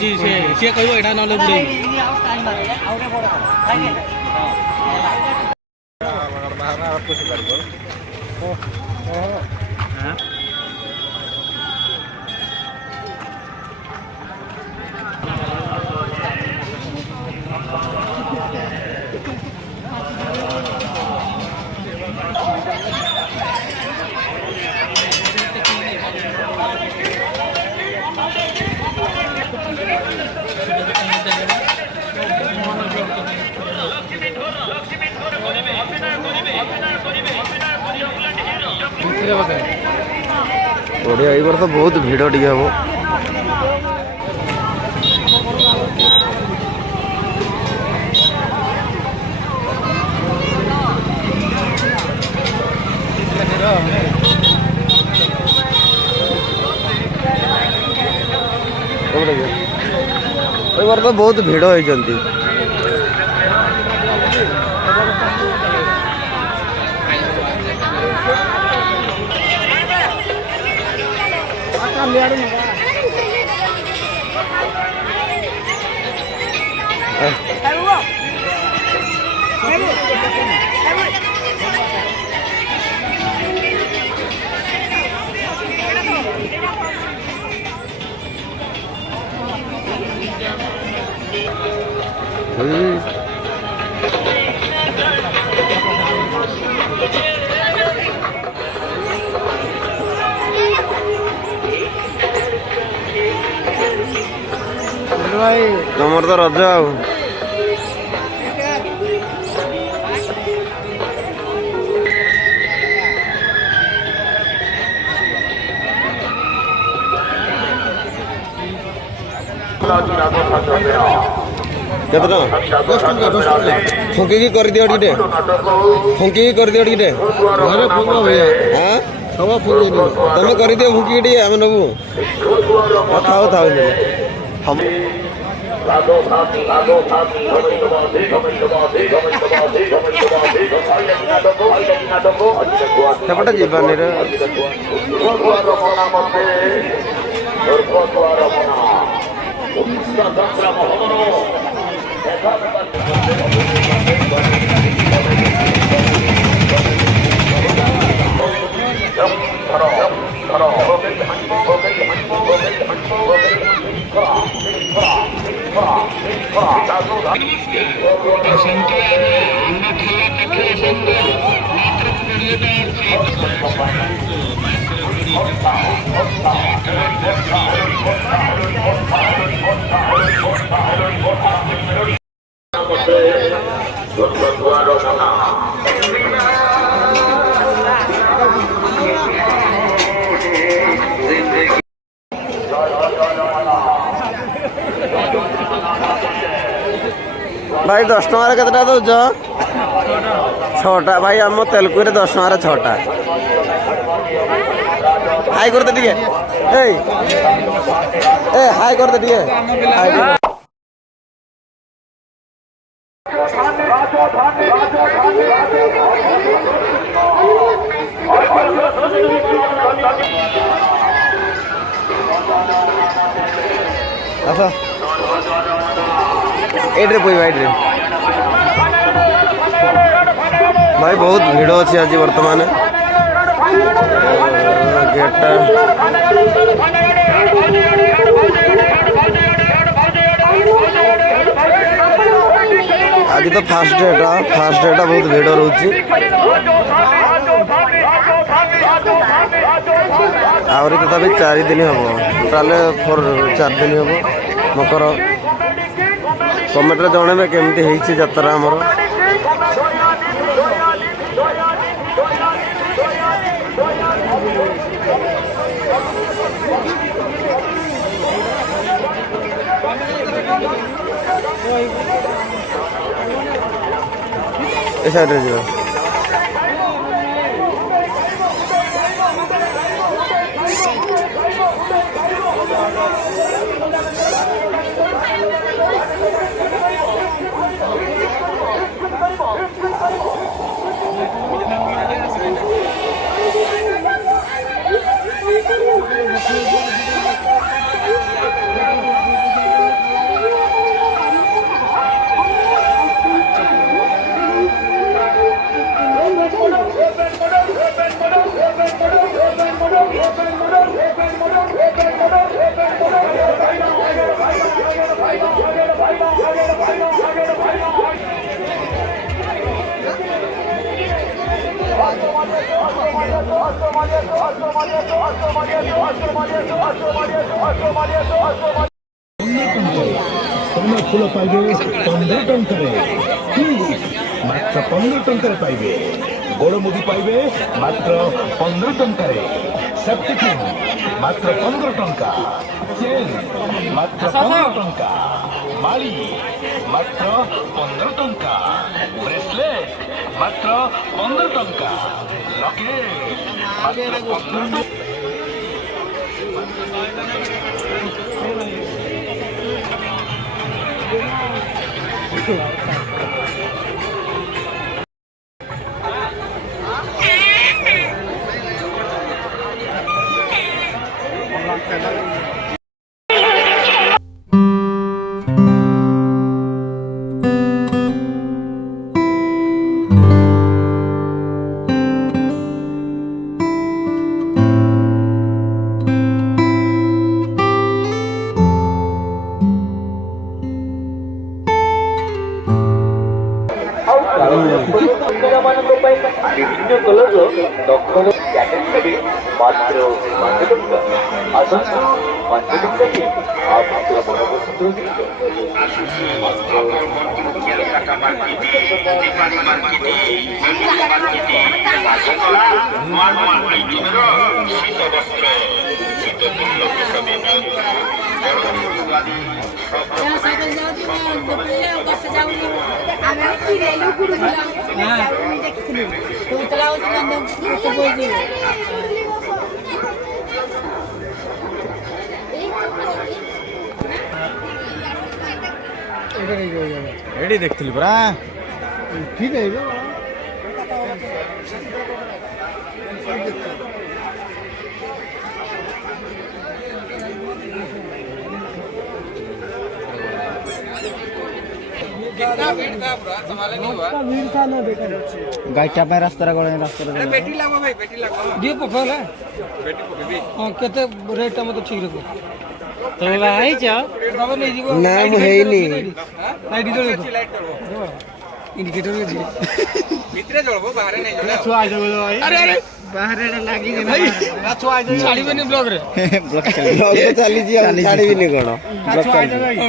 सी कह एटा ना बढ़िया ये वर्ष बहुत भिड़ टे हम वर्ष बहुत भिड़ होती तुम तो रज आ फुंकी कर दियो टे फुंकी कर दियो टे तुम कर दियो फुंकी टे आम नबू थाओ थाओ हम सेपटे जीवानी भाई 10 टकर केतटा दौज 6टा भाई आम तेलुगु 10 टकर 6टा हाई करते टे हाई करते टे एड्रे कोई भाई भाई बहुत भिड़ अच्छी आज बर्तमान गेटा आज तो फास्ट डेटा बहुत भिड़ रोची आहरी तथापि 4 दिन हम टोटाल 4 दिन हम मकर कमेंट रे जणेबे केमती हेछि यात्रा हमर ए साइड रे जा सोना फूल पाइबे 15 टंकारे मात्र 15 टंकारे पाइबे गोड़ मुदी पाइबे मात्र 15 टंकारे सेफ्टी पिन मात्र 15 टंका चेन मात्र 15 टंका माली मात्र 15 टंका ब्रेसलेट मात्र 15 टंका लकेट मात्र 15 বিভিন্ন কলেজ দখল ক্যাটেগরি মাত্র 5 টাকা আসানসোল 5 টাকা থেকে আপনার মনোবন্ধ মাত্র ক্যালকাটা মার্কেটে দীপালি মার্কেটে মন্দির মার্কেটে বাজারতলা নরমাল আইটেমের শীত বস্ত্র শীত মূল্য হিসাবে ଏଠି ଦେଖିଥିଲି ପରା ठीक है ଗାଈଟା ପାଇଁ ରାସ୍ତାରେ ଗଲେ ରାସ୍ତାରେ ये पकड़ है हाँ केते रेट टा मत ठीक रखो ତମେ ବାହା ହେଇଛ? बाबा नहीं जीवो ନା ମୁଁ ହେଇନି लाइट दो इंडिकेटर दे ଭିତରେ ଜଳବ ବାହାରେ ନାହିଁ ଜଳ छुआ आ जाओ भाई अरे अरे ବାହାରେ ଲାଗି भाई छुआ आ जाओ छाड़ी बनी ब्लॉग रे ବ୍ଲକ୍ ତ ଚାଲିଛି ଆଉ ଛାଡ଼ିବିନି କ'ଣ ବ୍ଲକ୍ ଚାଲିଛି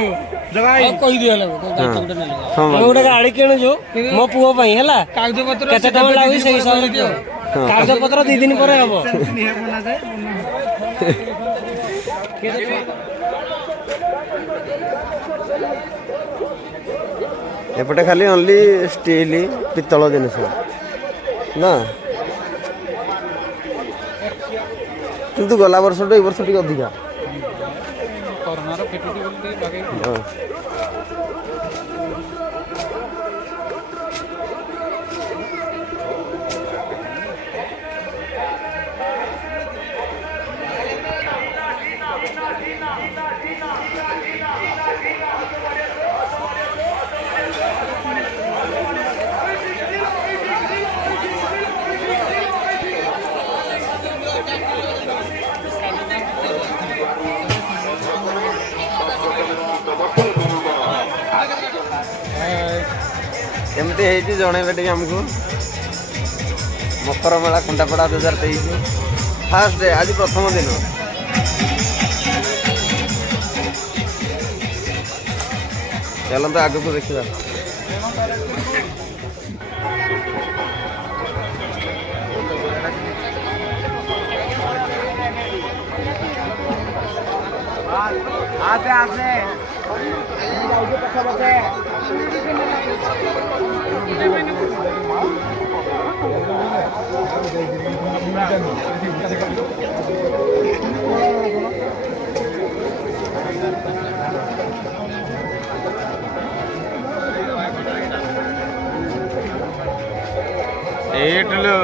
ଆଉ କହି ଦିଅ له ଗୋଟେ ନେଲେ ହଁ ମୁଁ ଗୋଟେ ଗାଡି କିଣୁଛୁ ମୋ ପୁଅ ପାଇଁ ହେଲା କାଗଜ ପତ୍ର କେତେ ଟଙ୍କା ଲାଗୁଛି ସେଇ ହିସାବରେ ଦିଅ କାଗଜ ପତ୍ର 2 ଦିନ ପରେ ହବ ଏପଟେ ଖାଲି ଓନ୍ଲି ଷ୍ଟିଲ୍ ପିତ୍ତଳ ଜିନିଷ ନା କିନ୍ତୁ ଗଲା ବର୍ଷଠୁ ଏଇ ବର୍ଷ ଟିକେ ଅଧିକା କରୋନାର ଫେଟିଟି ବୋଲି ଲଗେଇ ହଁ। ଏମିତି ହେଇଛି ଜଣେଇବେ ଟିକେ ଆମକୁ ମକର ମେଳା କୁଣ୍ଡାପଡ଼ା 2023 ଫାର୍ଷ୍ଟ ଡେ ଆଜି ପ୍ରଥମ ଦିନ ଚାଲନ୍ତୁ ଆଗକୁ ଦେଖିବା ଆସେ ଆସେ ఏట్లు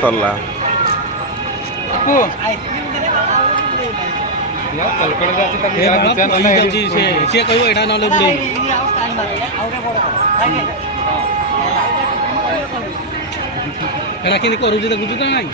ସରିଲା ସିଏ କହିବ ଏଇଟା ନହେଲେ ବୁଡେଇ ଏଇଟା କେମିତି କରୁଛି ଦେଖୁଛୁ ତ ନାଇଁ